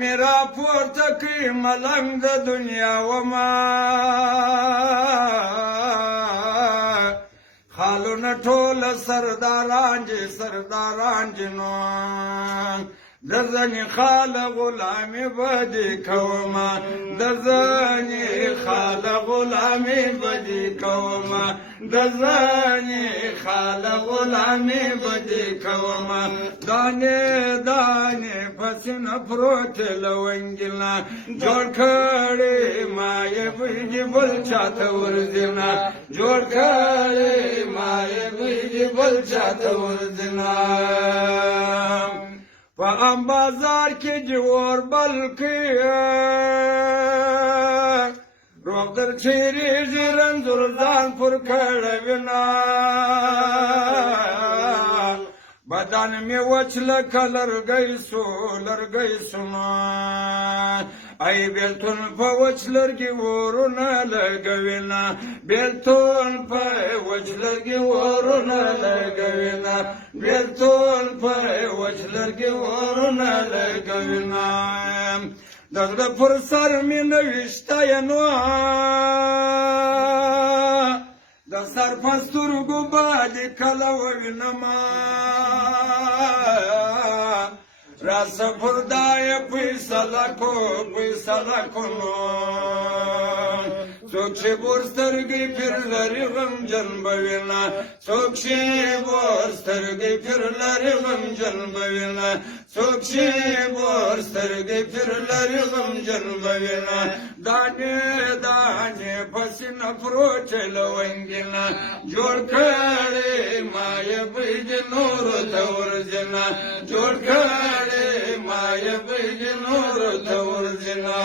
میرا پورته کړي ملنګ د دنیا وما خالونه ټول سرداران جنو د زنی خال غلامی بدی کوما د زنی خال غلامی بدی کوما د زنی خال غلامی بدی کوما دانه دانه پسین پروت لونگینا جوړ کړي ما یې بيجي بل چاته ورزنا جوړ کړي ما یې بيجي بل چاته ورزنا په ام بازار کې جوړ بلکې روغ در چیرې زرنزور ځان پر کړوینا بدن می وچ لکه لرګی سو ای بیلتون په وچ لرګي ورونه لګوینا بیلتون په وچ لرګي ورونه لګوینا بیلتون په وچ لرګي ورونه لګوینا دغه پر سر می نوښتا ینو د سر پسترګو باندې کله وینما راس پردای پیسلا کو نو څوک چې ورسترګې پر لري غم جن بوینا څوک چې ورسترګې پر لري غم جن بوینا څوک چې ورسترګې پر لري غم جن بوینا دانه دانه پسینه پروت لونګینا جوړ کړي ما یې بيد نور تور جنا جوړ کړي ما یې بيد نور تور جنا